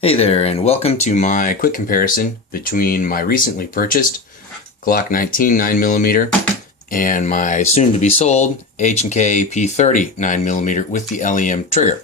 Hey there, and welcome to my quick comparison between my recently purchased Glock 19 9mm and my soon-to-be sold HK P30 9mm with the LEM trigger.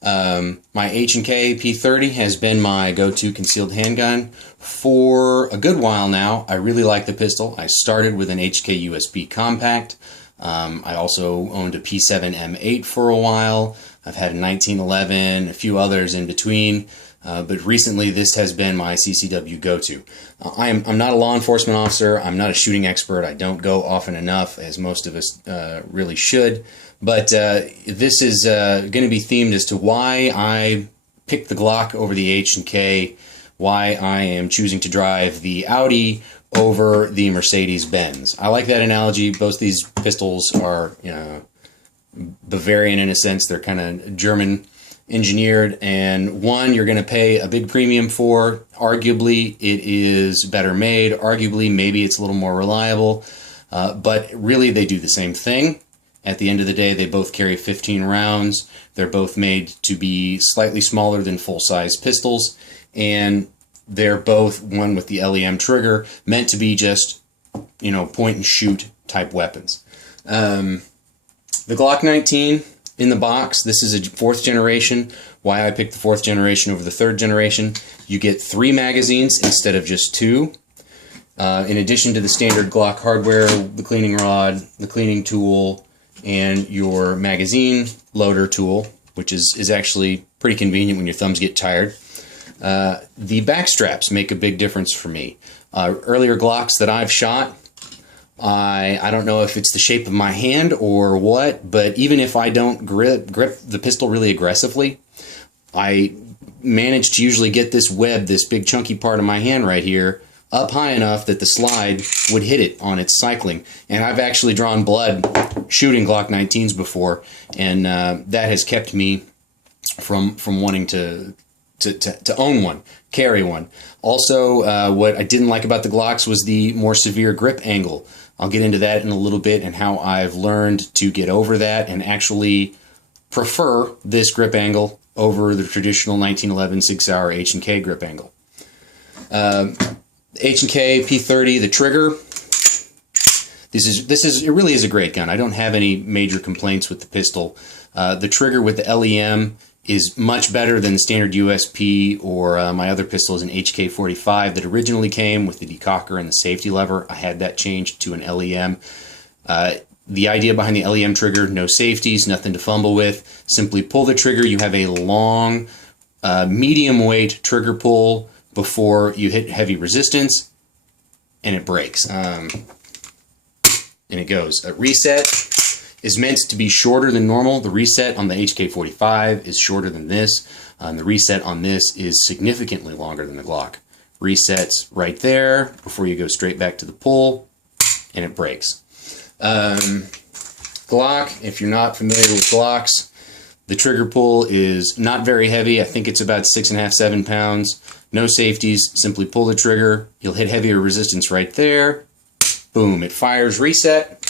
My HK P30 has been my go-to concealed handgun for a good while now. I really like the pistol. I started with an HK USB compact. I also owned a P7 M8 for a while. I've had a 1911, a few others in between. But recently this has been my CCW go-to. I'm not a law enforcement officer, I'm not a shooting expert, I don't go often enough, as most of us really should, but this is going to be themed as to why I picked the Glock over the H&K, why I am choosing to drive the Audi over the Mercedes-Benz. I like that analogy. Both these pistols are Bavarian in a sense, they're kind of German engineered, and one you're going to pay a big premium for. Arguably it is better made, arguably maybe it's a little more reliable, but really they do the same thing. At the end of the day, they both carry 15 rounds. They're both made to be slightly smaller than full-size pistols, and they're both, one with the LEM trigger, meant to be just, point and shoot type weapons. The Glock 19 in the box, this is a 4th generation. Why I picked the 4th generation over the 3rd generation: you get 3 magazines instead of just 2. In addition to the standard Glock hardware, the cleaning rod, the cleaning tool, and your magazine loader tool, which is actually pretty convenient when your thumbs get tired. The back straps make a big difference for me. Earlier Glocks that I've shot, I don't know if it's the shape of my hand or what, but even if I don't grip the pistol really aggressively, I manage to usually get this web, this big chunky part of my hand right here, up high enough that the slide would hit it on its cycling. And I've actually drawn blood shooting Glock 19s before, and that has kept me from wanting to own one, carry one. Also, what I didn't like about the Glocks was the more severe grip angle. I'll get into that in a little bit and how I've learned to get over that and actually prefer this grip angle over the traditional 1911 Sig Sauer H&K grip angle. H&K P30, the trigger. It really is a great gun. I don't have any major complaints with the pistol. The trigger with the LEM is much better than the standard USP or my other pistol is an HK 45 that originally came with the decocker and the safety lever. I had that changed to an LEM. The idea behind the LEM trigger: no safeties, nothing to fumble with. Simply pull the trigger. You have a long, medium weight trigger pull before you hit heavy resistance, and it breaks. And it goes. Reset is meant to be shorter than normal. The reset on the HK 45 is shorter than this, and the reset on this is significantly longer than the Glock. Resets right there before you go straight back to the pull, and it breaks. Glock, if you're not familiar with Glocks, the trigger pull is not very heavy. I think it's about 6.5, 7 pounds. No safeties. Simply pull the trigger. You'll hit heavier resistance right there. Boom, it fires. Reset.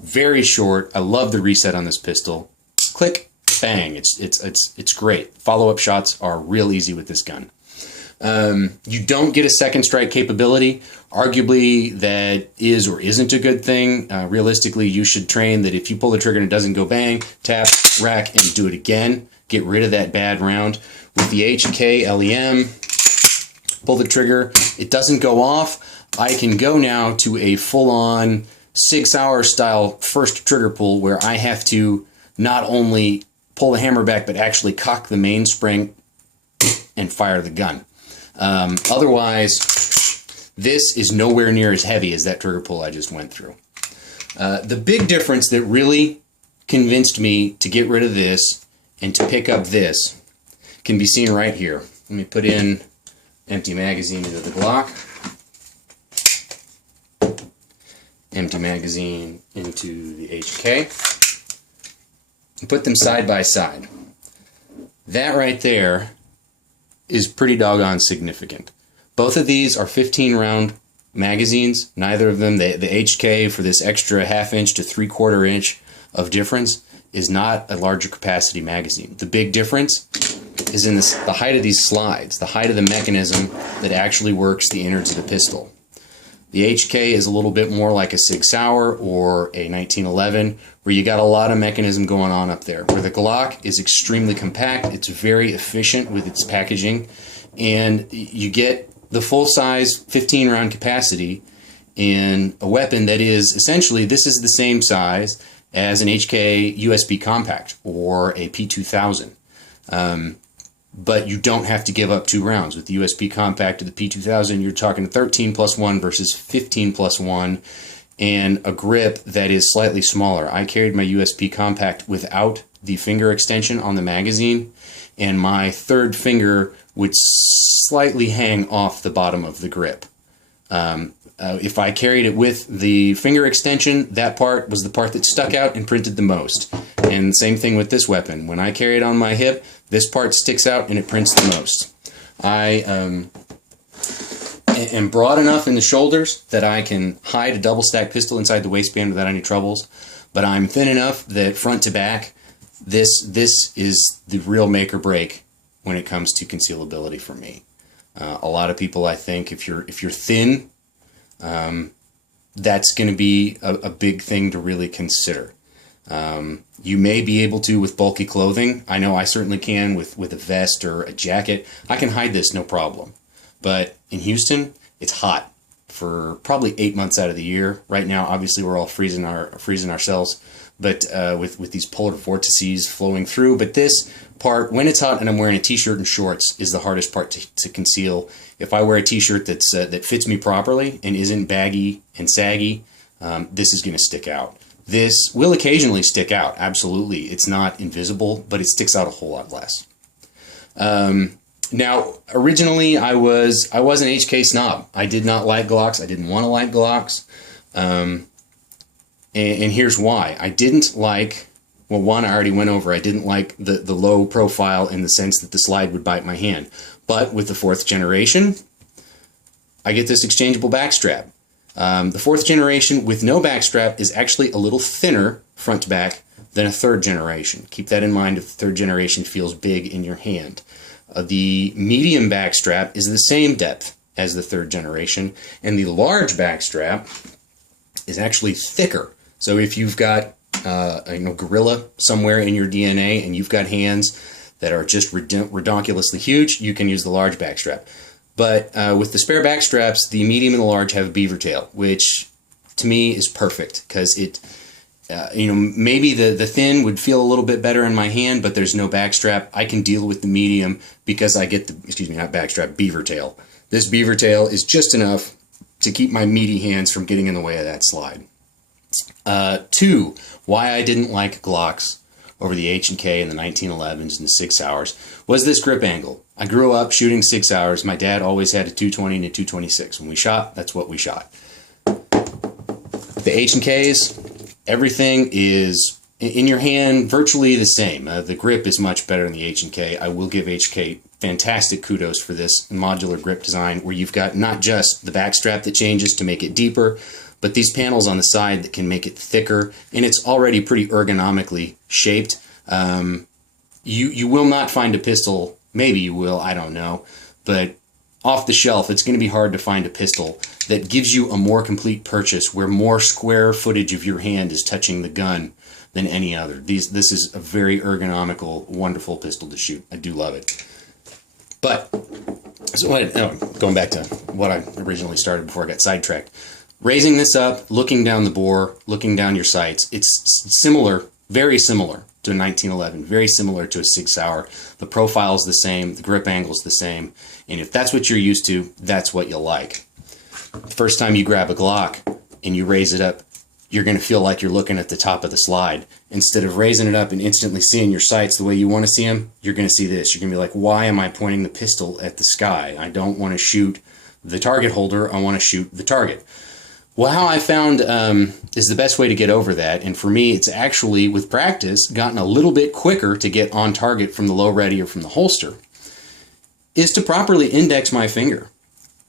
Very short. I love the reset on this pistol. Click, bang. It's great. Follow-up shots are real easy with this gun. You don't get a second strike capability. Arguably, that is or isn't a good thing. Realistically, you should train that if you pull the trigger and it doesn't go bang, tap, rack, and do it again. Get rid of that bad round. With the HK LEM, pull the trigger, it doesn't go off. I can go now to a full-on Sig Sauer style first trigger pull where I have to not only pull the hammer back but actually cock the mainspring and fire the gun. Otherwise, this is nowhere near as heavy as that trigger pull I just went through. The big difference that really convinced me to get rid of this and to pick up this can be seen right here. Let me put in empty magazine into the Glock. Empty magazine into the HK, and put them side by side. That right there is pretty doggone significant. Both of these are 15 round magazines. Neither of them, the HK for this extra 1/2 inch to 3/4 inch of difference, is not a larger capacity magazine. The big difference is in the height of these slides, the height of the mechanism that actually works the innards of the pistol. The HK is a little bit more like a Sig Sauer or a 1911, where you got a lot of mechanism going on up there. Where the Glock is extremely compact, it's very efficient with its packaging, and you get the full-size 15-round capacity in a weapon that is essentially, this is the same size as an HK USB compact or a P2000. But you don't have to give up 2 rounds. With the USB compact to the P2000, you're talking 13 plus 1 versus 15 plus 1, and a grip that is slightly smaller. I carried my USB compact without the finger extension on the magazine, and my third finger would slightly hang off the bottom of the grip. If I carried it with the finger extension, that part was the part that stuck out and printed the most. And same thing with this weapon. When I carry it on my hip, this part sticks out and it prints the most. I am broad enough in the shoulders that I can hide a double stack pistol inside the waistband without any troubles, but I'm thin enough that front to back, this is the real make or break when it comes to concealability for me. A lot of people, I think, if you're thin, that's going to be a big thing to really consider. You may be able to with bulky clothing. I know I certainly can with a vest or a jacket. I can hide this no problem. But in Houston, it's hot for probably 8 months out of the year. Right now, obviously, we're all freezing ourselves, but with these polar vortices flowing through. But this part, when it's hot and I'm wearing a t-shirt and shorts, is the hardest part to conceal. If I wear a t-shirt that fits me properly and isn't baggy and saggy, this is going to stick out. This will occasionally stick out, absolutely. It's not invisible, but it sticks out a whole lot less. Now, originally, I was an HK snob. I did not like Glocks. I didn't want to like Glocks. And here's why. I didn't like, well, one I already went over. I didn't like the low profile in the sense that the slide would bite my hand. But with the 4th generation, I get this exchangeable backstrap. The 4th generation with no backstrap is actually a little thinner front to back than a 3rd generation. Keep that in mind if the 3rd generation feels big in your hand. The medium backstrap is the same depth as the 3rd generation, and the large backstrap is actually thicker. So if you've got gorilla somewhere in your DNA and you've got hands that are just redonkulously huge, you can use the large backstrap. But with the spare backstraps, the medium and the large have a beaver tail, which to me is perfect because it, maybe the thin would feel a little bit better in my hand, but there's no backstrap. I can deal with the medium because I get not backstrap, beaver tail. This beaver tail is just enough to keep my meaty hands from getting in the way of that slide. 2, why I didn't like Glocks over the H&K and the 1911s and the Sig Sauers was this grip angle. I grew up shooting Sig Sauers. My dad always had a 220 and a 226. When we shot, that's what we shot. The H&Ks, everything is in your hand virtually the same. The grip is much better in the H&K. I will give HK fantastic kudos for this modular grip design where you've got not just the backstrap that changes to make it deeper, but these panels on the side that can make it thicker, and it's already pretty ergonomically shaped. You will not find a pistol, maybe you will, I don't know, but off the shelf, it's going to be hard to find a pistol that gives you a more complete purchase where more square footage of your hand is touching the gun than any other. This is a very ergonomical, wonderful pistol to shoot. I do love it. But, going back to what I originally started before I got sidetracked. Raising this up, looking down the bore, looking down your sights, it's similar, very similar to a 1911, very similar to a Sig Sauer. The profile's the same, the grip angle's the same, and if that's what you're used to, that's what you'll like. The first time you grab a Glock and you raise it up, you're going to feel like you're looking at the top of the slide. Instead of raising it up and instantly seeing your sights the way you want to see them, you're going to see this. You're going to be like, why am I pointing the pistol at the sky? I don't want to shoot the target holder, I want to shoot the target. Well, how I found is the best way to get over that, and for me, it's actually, with practice, gotten a little bit quicker to get on target from the low ready or from the holster, is to properly index my finger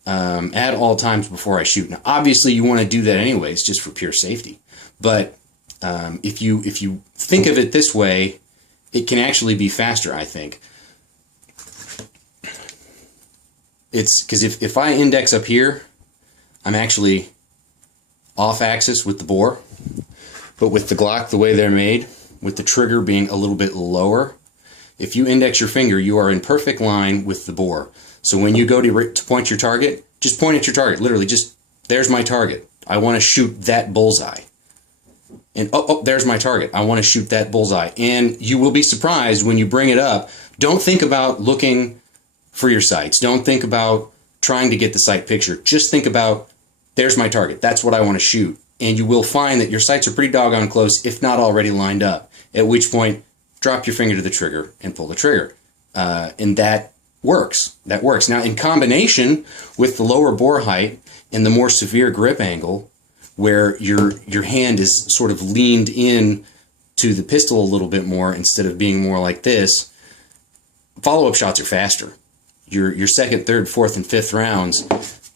at all times before I shoot. Now, obviously, you want to do that anyways, just for pure safety. But if you think of it this way, it can actually be faster, I think. It's because if I index up here, I'm actually off axis with the bore, but with the Glock, the way they're made, with the trigger being a little bit lower, if you index your finger, you are in perfect line with the bore. So when you go to point your target, just point at your target. Literally, just, there's my target. I want to shoot that bullseye. And oh, there's my target. I want to shoot that bullseye. And you will be surprised when you bring it up. Don't think about looking for your sights. Don't think about trying to get the sight picture. Just think about, there's my target. That's what I want to shoot. And you will find that your sights are pretty doggone close, if not already lined up. At which point, drop your finger to the trigger and pull the trigger. And that works. That works. Now, in combination with the lower bore height and the more severe grip angle, where your hand is sort of leaned in to the pistol a little bit more instead of being more like this, follow-up shots are faster. Your second, third, fourth, and fifth rounds,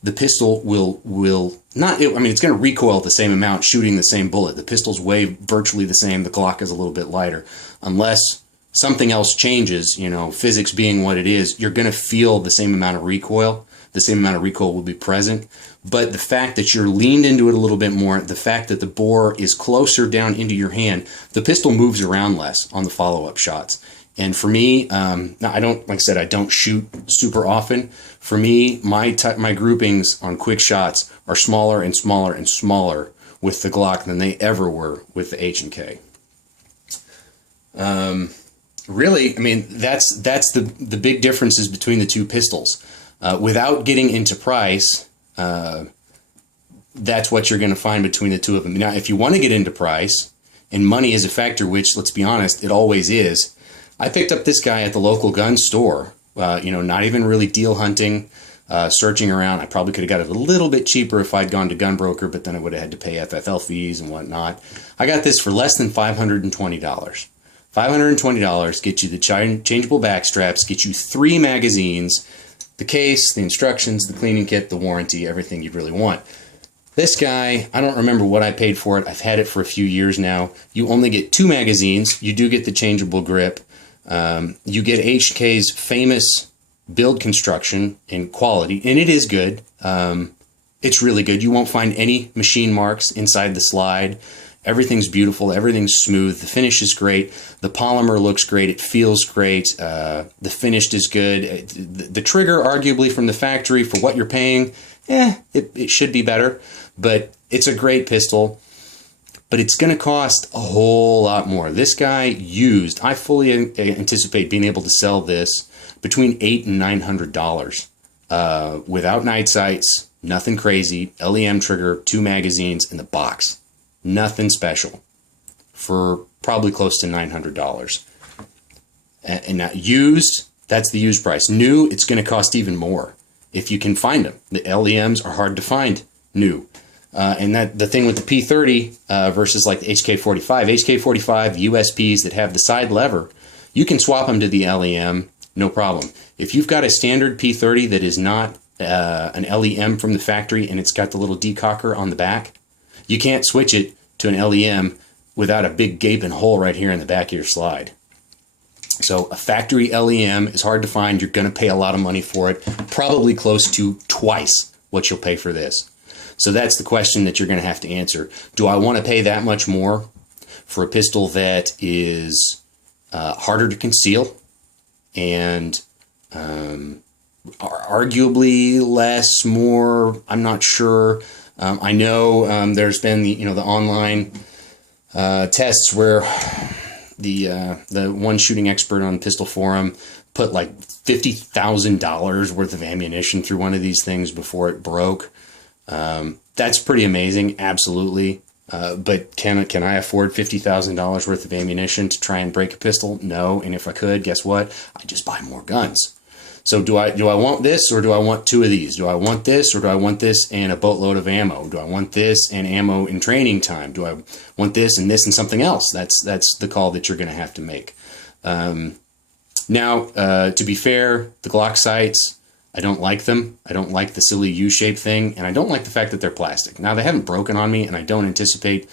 the pistol will not, I mean, it's going to recoil the same amount shooting the same bullet. The pistol's weigh virtually the same. The Glock is a little bit lighter. Unless something else changes, you know, physics being what it is, you're going to feel the same amount of recoil. The same amount of recoil will be present. But the fact that you're leaned into it a little bit more, the fact that the bore is closer down into your hand, the pistol moves around less on the follow-up shots. And for me, I don't, like I said, I don't shoot super often. For me, my groupings on quick shots are smaller and smaller and smaller with the Glock than they ever were with the HK. Really, I mean, that's the big differences between the two pistols. Without getting into price, that's what you're going to find between the two of them. Now, if you want to get into price, and money is a factor, which, let's be honest, it always is. I picked up this guy at the local gun store, you know, not even really deal hunting, searching around. I probably could have got it a little bit cheaper if I'd gone to Gun Broker, but then I would have had to pay FFL fees and whatnot. I got this for less than $520. $520 gets you the changeable back straps, gets you 3 magazines, the case, the instructions, the cleaning kit, the warranty, everything you'd really want. This guy, I don't remember what I paid for it. I've had it for a few years now. You only get 2 magazines. You do get the changeable grip. You get HK's famous build construction and quality, and it is good. It's really good. You won't find any machine marks inside the slide. Everything's beautiful. Everything's smooth. The finish is great. The polymer looks great. It feels great. The finish is good. The trigger, arguably from the factory, for what you're paying, it should be better. But it's a great pistol. But it's going to cost a whole lot more. This guy used, I fully anticipate being able to sell this between $800 and $900 without night sights, nothing crazy, LEM trigger, 2 magazines in the box. Nothing special for probably close to $900. And now used, that's the used price. New, it's going to cost even more if you can find them. The LEMs are hard to find new. And that the thing with the P30 versus like the HK45. HK45 USPs that have the side lever, you can swap them to the LEM, no problem. If you've got a standard P30 that is not an LEM from the factory and it's got the little decocker on the back, you can't switch it to an LEM without a big gaping hole right here in the back of your slide. So a factory LEM is hard to find. You're going to pay a lot of money for it, probably close to twice what you'll pay for this. So that's the question that you're going to have to answer. Do I want to pay that much more for a pistol that is harder to conceal and arguably less, more? I'm not sure. I know there's been the online tests where the one shooting expert on Pistol Forum put like $50,000 worth of ammunition through one of these things before it broke. That's pretty amazing, absolutely. But can I afford $50,000 worth of ammunition to try and break a pistol? No. And if I could, guess what? I'd just buy more guns. So do I want this, or do I want 2 of these? Do I want this, or do I want this and a boatload of ammo? Do I want this and ammo in training time? Do I want this and something else? That's the call that you're going to have to make. Now, to be fair, the Glock sights, I don't like them. I don't like the silly U-shaped thing, and I don't like the fact that they're plastic. Now, they haven't broken on me, and I don't anticipate,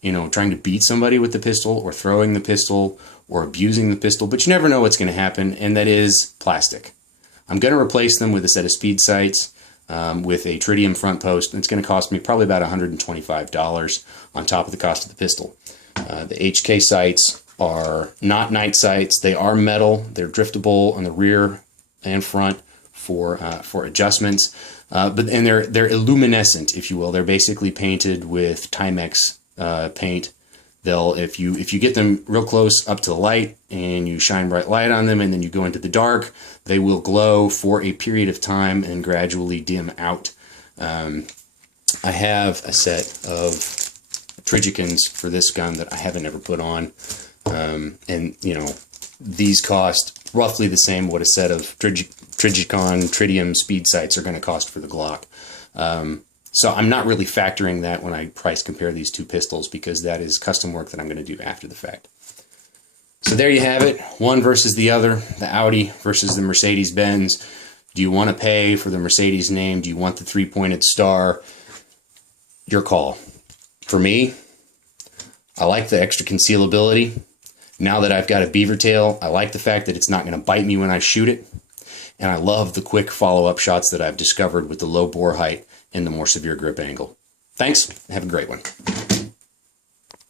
trying to beat somebody with the pistol or throwing the pistol or abusing the pistol, but you never know what's going to happen, and that is plastic. I'm going to replace them with a set of speed sights with a tritium front post. It's going to cost me probably about $125 on top of the cost of the pistol. The HK sights are not night sights. They are metal. They're driftable on the rear and front for adjustments. But they're luminescent, if you will. They're basically painted with Timex paint. If you get them real close up to the light and you shine bright light on them and then you go into the dark, they will glow for a period of time and gradually dim out. I have a set of Trigicans for this gun that I haven't ever put on. And you know, these cost roughly the same what a set of Trigicon tritium speed sights are going to cost for the Glock. So I'm not really factoring that when I price compare these two pistols, because that is custom work that I'm going to do after the fact. So there you have it, one versus the other, the Audi versus the Mercedes-Benz. Do you want to pay for the Mercedes name? Do you want the three-pointed star? Your call. For me, I like the extra concealability. Now that I've got a beaver tail, I like the fact that it's not going to bite me when I shoot it. And I love the quick follow-up shots that I've discovered with the low bore height and the more severe grip angle. Thanks. Have a great one.